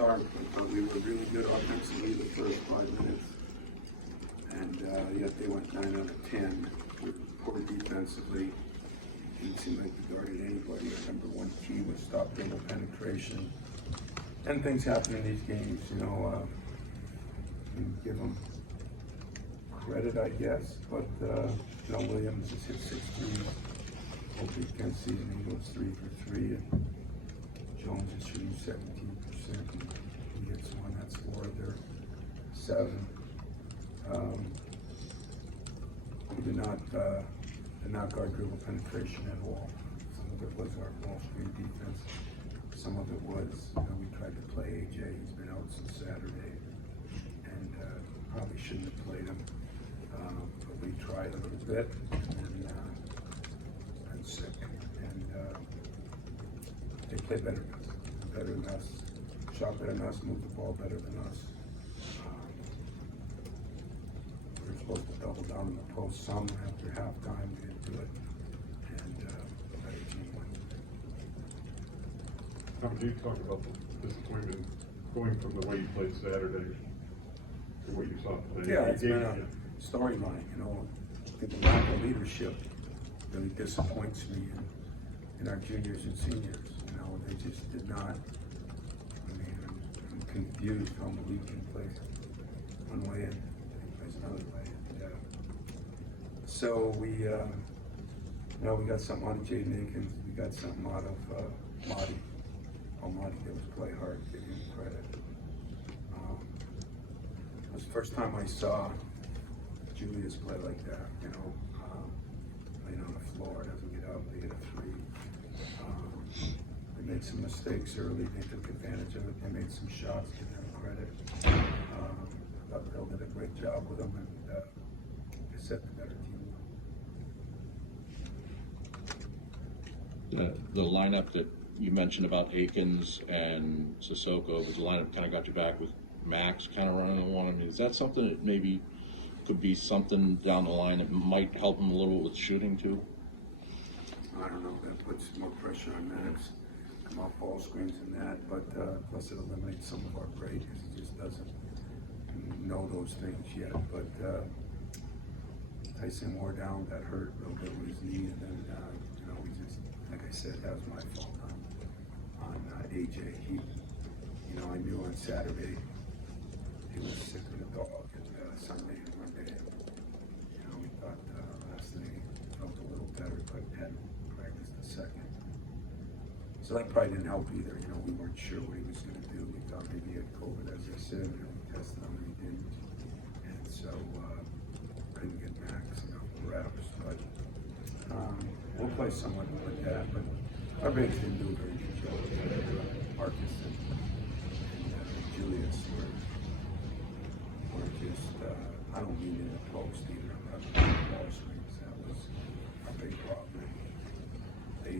start, but we were really good offensively the first 5 minutes. And yet they went 9 out of 10. We were poor defensively. Didn't seem like we guarded anybody. Our number one key was stop dribble penetration. And things happen in these games, you know. You give them credit, I guess, but you know, Williams has hit 6 threes. Whole Big Ten season he goes 3 for 3, and Jones is shooting 17%. He hits one, that's 4 of their 7. We did not guard dribble penetration at all. Some of it was our ball screen defense. Some of it was, you know, we tried to play AJ. He's been out since Saturday, and probably shouldn't have played him. But we tried a little bit, and then I'm sick. And they play better than us, shot better than us, moved the ball better than us. We were supposed to double down in the post some after halftime. We didn't do it, and the better team won. How do you talk about the disappointment going from the way you played Saturday to what you saw today? Yeah, it's been a storyline, you know. I think the lack of leadership really disappoints me in our juniors and seniors. You know, they just did not. I mean, I'm confused how Malik can play one way and he plays another way. And, so we, you know, we got something out of Jaden Akins. We got something out of Marty. All Marty did was play hard, give him credit. It was the first time I saw Julius play like that, you know, playing on the floor, doesn't get up, they hit a 3. They made some mistakes early, they took advantage of it, they made some shots, give them credit. I thought Bill did a great job with them, and they set the better team. The lineup that you mentioned about Akins and Sissoko, was the lineup kind of got you back with Max kind of running on one. I mean, is that something that maybe could be something down the line that might help him a little with shooting too? I don't know, that puts more pressure on Max, come off ball screens and that, but plus it eliminates some of our break because he just doesn't know those things yet. But Tyson wore down, got hurt a little bit with his knee, and then you know, we just, like I said, that was my fault on AJ. He, you know, I knew on Saturday he was sick of the dog, and Sunday and Monday, you know, we thought last night he felt a little better, but hadn't practiced the second. So that probably didn't help either. You know, we weren't sure what he was going to do. We thought maybe he had COVID, as I said. You know, we tested him and he didn't, and so couldn't get Max, you know, reps. But we'll play someone like that. But our bigs didn't do a very good job. Marcus and Julius were just, I don't mean in the post either. I'm not talking about ball screens. That was a big problem. They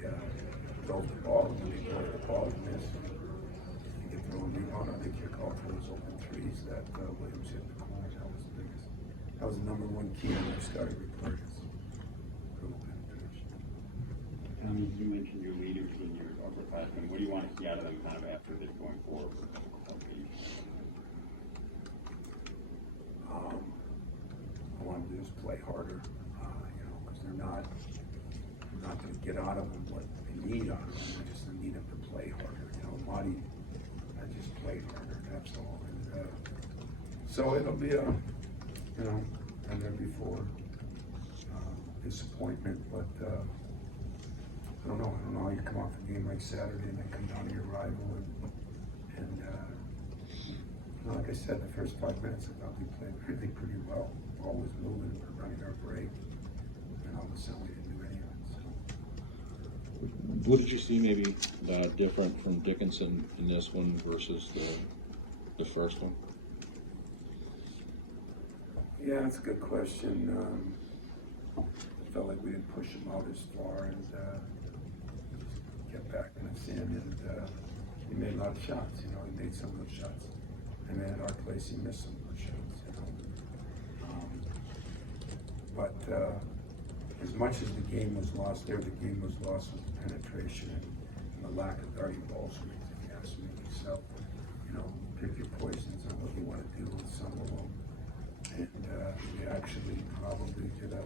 drove the ball, and when they drove the ball, they missed. They get thrown rebound, or they kick off those open threes that Williams hit in the corner. That was the biggest. That was the number one key when we started report is dribble penetration. You mentioned your leaders in your upperclassmen. What do you want to see out of them kind of after this going forward? I want them to just play harder, you know, because they're not going to get out of them what they need out of them. They just need them to play harder. You know, Marty, I just played harder. That's all. And so it'll be a, you know, and then before disappointment, but I don't know how you come off a game like Saturday and then come down to your rival and like I said, the first 5 minutes I thought we played really pretty well. Ball was moving, we were running our break, and all of a sudden we didn't do any of it. So. What did you see maybe different from Dickinson in this one versus the first one? Yeah, that's a good question. I felt like we didn't push him out as far and kept back in us in, and he made a lot of shots. You know, he made some of those shots. And then at our place, he missed some of those shots. You know, but as much as the game was lost there, the game was lost with the penetration and the lack of guarding ball screens. If you ask me, so you know, And we actually probably did a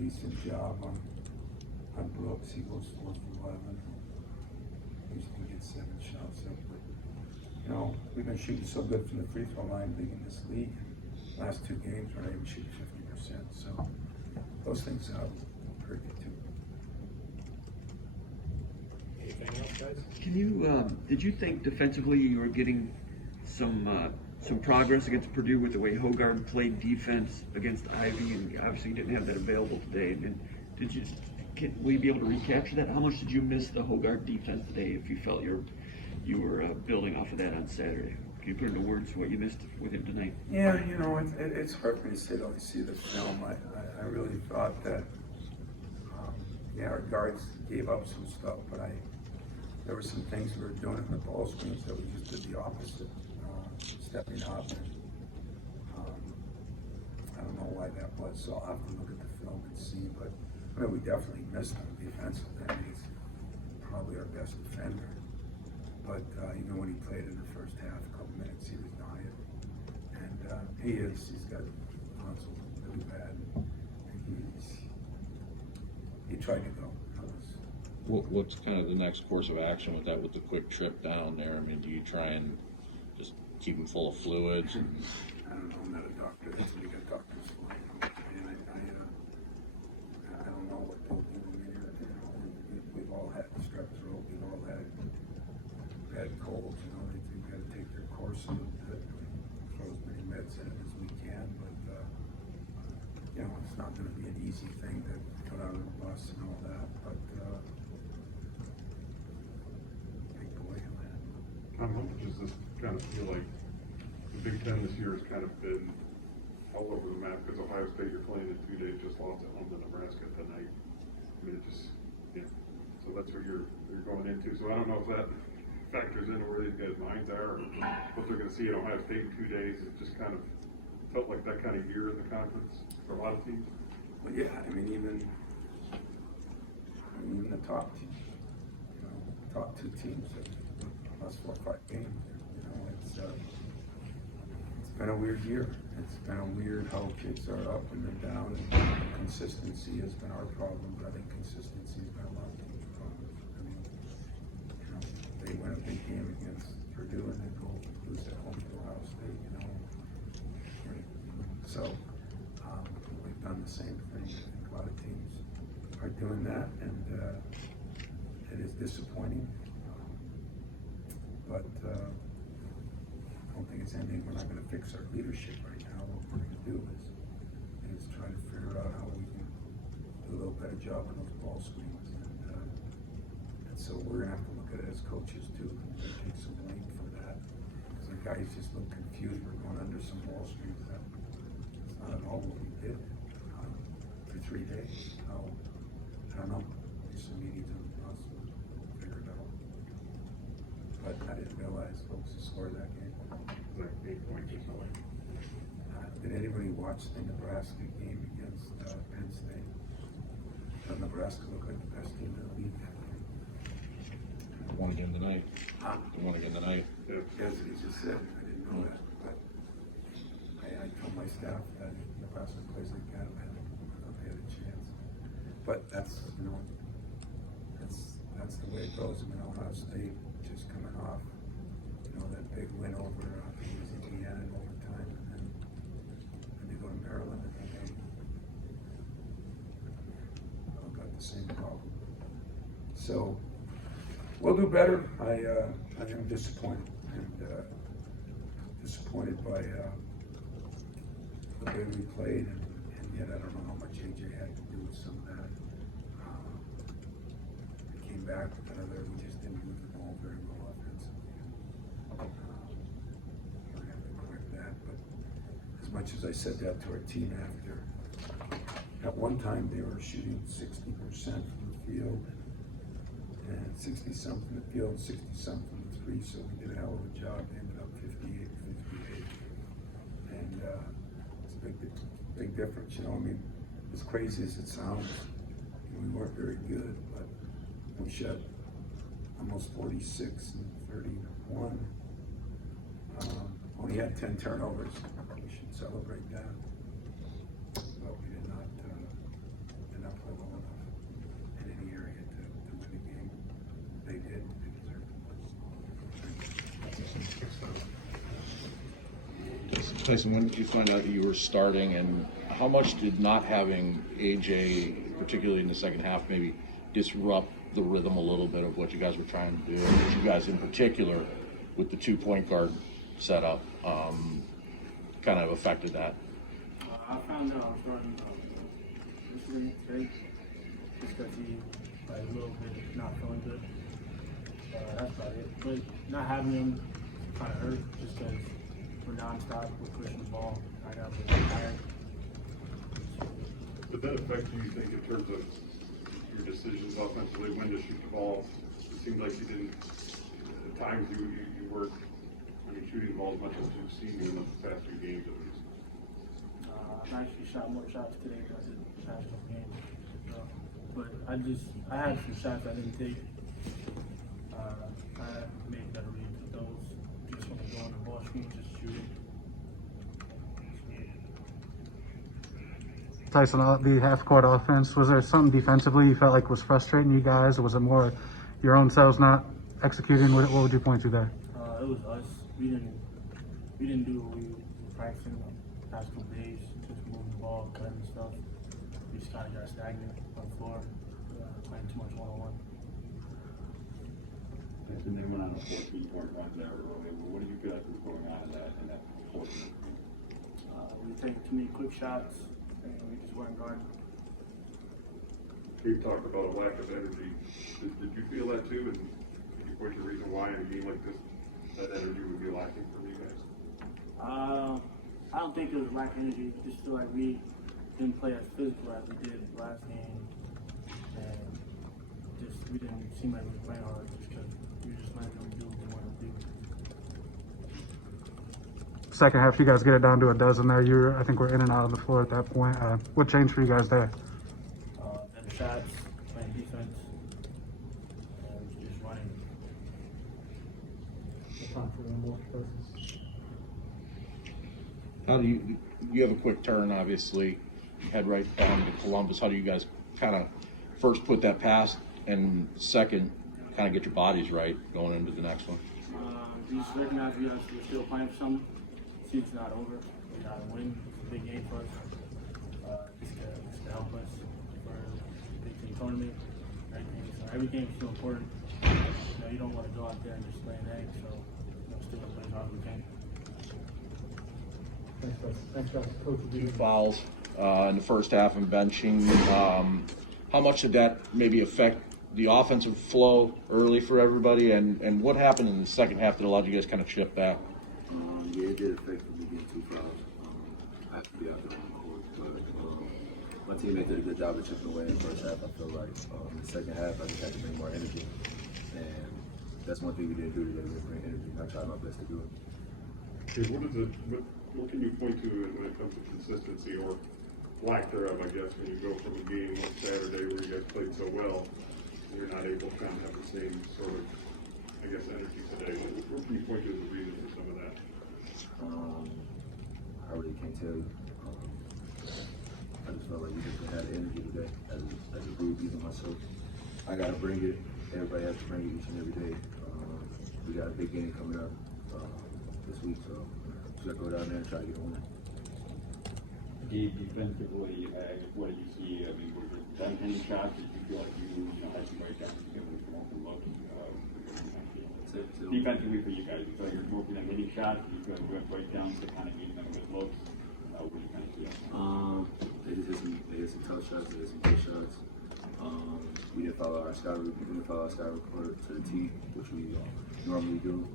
decent job on Brooks. He goes 4 for 11. He's gonna get 7 shots up, but you know, we've been shooting so good from the free throw line league in this league. Last 2 games, we're not even shooting 50%. So those things hurt you too. Anything else, guys? Can you, did you think defensively you were getting some progress against Purdue with the way Hogarth played defense against Ivy, and obviously you didn't have that available today? And did you, will you be able to recapture that? How much did you miss the Hogarth defense today if you felt you were building off of that on Saturday? Can you put into words what you missed with him tonight? Yeah, you know, it's hard for me to say till I see the film. I really thought that, yeah, our guards gave up some stuff, but there were some things we were doing in the ball screens that we just did the opposite, stepping up. And, I don't know why that was, so I'll have to look at the film and see. But I mean, we definitely missed him defensively. I mean, he's probably our best defender. But even when he played in the first half, a couple minutes, he was dying. And he's got tonsils really bad. And he tried to go. What's kind of the next course of action with that, with the quick trip down there? I mean, do you try and just keep him full of fluids? And I don't know, I'm not a doctor. That's what you got doctors for. And I don't know what they'll do. You know, we've all had strep throat. We've all had colds. You know, they've got to take their course and throw as many meds in it as we can. But you know, it's not going to be an easy thing to put on the bus and all that. But big boy, man. How much does this kind of feel like the Big Ten this year has kind of been all over the map? Because Ohio State, you're playing in 2 days, just lost at home to Nebraska tonight. I mean, it just, yeah. So that's what you're going into. So I don't know if that factors into where these guys' minds are, or what they're going to see at Ohio State in 2 days. It just kind of felt like that kind of year in the conference for a lot of teams. But yeah, I mean, even the top team, you know, top 2 teams have lost 4 or 5 games. You know, it's been a weird year. It's been a weird how kids are up and then down. And consistency has been our problem, but I think consistency has been a lot of teams' problems. I mean, you know, they win a big game against Purdue and they go lose at home to Ohio State. You know, right? So we've done the same thing. I think a lot of teams are doing that, and it is disappointing. But I don't think it's anything. We're not going to fix our leadership right now. What we're going to do is try to figure out how we can do a little better job on those ball screens, and so we're going to have to look at it as coaches too, and take some blame for that. Because the guys just look confused. We're going under some ball screens. That's not at all what we did for 3 days. I don't know. There's some meetings on us. We'll figure it out. But I didn't realize folks scored that game. It's like 8 points or something. Did anybody watch the Nebraska game against Penn State? Does Nebraska look like the best team in the league? won again tonight. Huh? They won again tonight. Yes, he just said, I didn't know that, but I told my staff that if Nebraska plays like that, I thought they had a chance. But that's, you know, that's the way it goes. I mean, Ohio State just coming off, you know, that big win over, I think it was Indiana in overtime, and then they go to Maryland, and then they all got the same problem. So, we'll do better. I am disappointed, and disappointed by the way we played, and yet I don't know how much AJ had to do with some of that. We came back with another, we just didn't move the ball very well offensively. We're gonna have to correct that, but as much as I said that to our team after, at one time they were shooting 60% from the field, and 60-something from the field, 60-something from the three, so we did a hell of a job. They ended up 58, and it's a big difference, you know. I mean, as crazy as it sounds, we weren't very good, but we shot almost 46 and 31 only had 10 turnovers. We should celebrate that. But we did not play well enough in any area to win the game. They did. They deserved it. Tyson, when did you find out that you were starting, and how much did not having AJ, particularly in the second half, maybe disrupt the rhythm a little bit of what you guys were trying to do? What you guys in particular, with the 2-point guard setup, kind of affected that? I found out I was starting yesterday, today, just because he like a little bit not feeling good. That's about it. But not having him kind of hurt just because we're nonstop, we're pushing the ball. I got a little tired. Did that affect you think, in terms of your decisions offensively, when to shoot the ball? It seemed like you didn't, at times you weren't, shooting the ball as much as you've seen in the past few games at least. I've actually shot more shots today than I did the past couple games. But I had some shots I didn't take. I made better reads with those. Just when I go on the ball screen, just shooting. Tyson, the half-court offense, was there something defensively you felt like was frustrating you guys, or was it more your own selves not executing? What would you point to there? It was us. We didn't do what we were practicing the past couple days, just moving the ball, cutting and stuff. We just kind of got stagnant on the floor, playing too much one-on-one. And they went on a 14-point run there early. What do you feel like was going on in that 14? We were taking too many quick shots, and we just weren't guarding. We've talked about a lack of energy. Did you feel that too? And could you point to a reason why in a game like this that energy would be lacking from you guys? I don't think it was lack of energy. I just feel like we didn't play as physical as we did last game, and we didn't seem like we were playing hard just because we were just letting them do what we wanted to do. Second half, you guys get it down to a dozen there. I think we're in and out on the floor at that point. What changed for you guys there? Better shots, playing defense, and just running. How do you have a quick turn, obviously, head right down to Columbus. How do you guys kind of first put that pass, and second, kind of get your bodies right going into the next one? We just recognize we're still playing for something. Season's not over. We got to win. It's a big game for us. Just to help us for the big team tournament. Every game is still important. You don't want to go out there and just lay an egg. So still play as hard as we can. Thanks, guys. Coach, 2 fouls in the first half and benching. How much did that maybe affect the offensive flow early for everybody? And what happened in the second half that allowed you guys kind of shift back? Yeah, it did affect me getting 2 fouls. I have to be out there on the court. But my teammate did a good job of chipping away in the first half. I feel like in the second half, I just had to bring more energy. And that's one thing we didn't do today, was bring energy. I tried my best to do it. Okay, what can you point to when it comes to consistency, or lack thereof, I guess, when you go from a game on Saturday where you guys played so well, and you're not able to kind of have the same sort of, I guess, energy today? What can you point to as a reason for some of that? I really can't tell you. I just felt like we just had energy today as a group, even myself. I got to bring it. Everybody has to bring it each and every day. We got a big game coming up this week, so just got to go down there and try to get a win. Defensively, what did you see? I mean, were there any shots that you feel like you had some breakdowns to get away from open look? Defensively for you guys, you feel like you're working on hitting shots, you feel like you have breakdowns to kind of get them with looks? What do you kind of see? They hit some tough shots, they hit some good shots. We didn't follow our sky report to the T, which we normally do,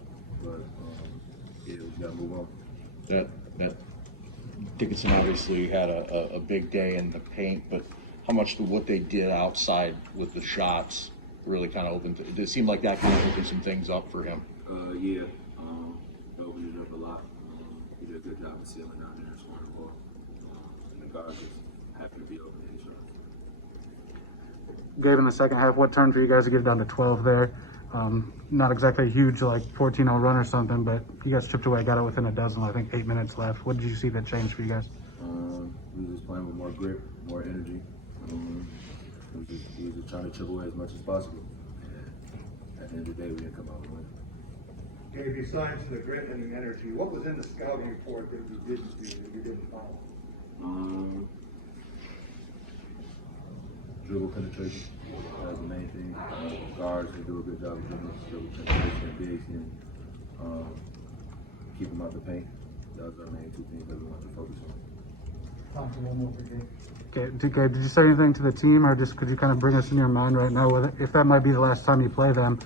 but yeah, we got to move on. That Dickinson obviously had a big day in the paint, but how much did what they did outside with the shots really kind of opened? It seemed like that kind of opened some things up for him. Yeah, it opened it up a lot. He did a good job of sealing down there and scoring the ball. And the guard just happened to be open to his shots. Gabe, in the second half, what turned for you guys to get down to 12 there? Not exactly a huge like 14-0 run or something, but you guys chipped away, got it within a dozen. I think 8 minutes left. What did you see that changed for you guys? We were just playing with more grip, more energy. We were just trying to chip away as much as possible. And at the end of the day, we didn't come out with a win. Gabe, besides the grit and the energy, what was in the scouting report that you didn't see, that you didn't follow? Dribble penetration, that's the main thing. Guards can do a good job of dribble penetration and bigs can keep them out the paint. Those are the main two things that we want to focus on. Time for one more for Gabe. Okay, Gabe, did you say anything to the team, or just could you kind of bring us in your mind right now, whether, if that might be the last time you play them,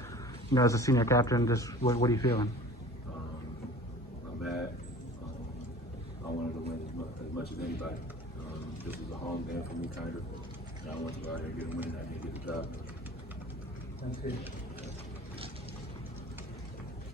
you know, as a senior captain, just what are you feeling? I'm mad. I wanted to win as much as anybody. This is a home game for me, kind of. And I want to go out there and get a win. I didn't get the job done. That's it.